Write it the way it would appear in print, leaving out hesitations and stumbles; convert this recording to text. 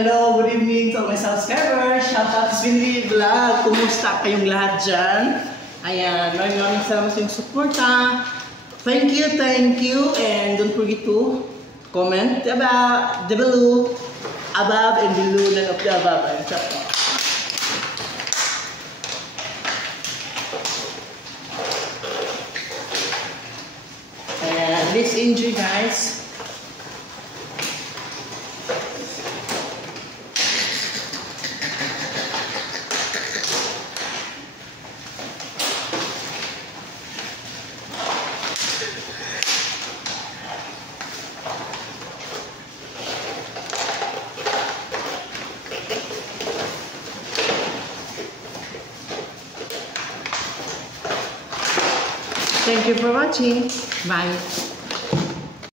Hello, good evening to my subscribers. Shout out to Swinley Vlog. Kumusta kayong lahat dyan? Ayan, maraming salamat sa inyong suporta. Thank you. And don't forget to comment about the below, above and below, none of the above. Ayan, chat po. Ayan, let's enjoy guys. Thank you for watching. Bye.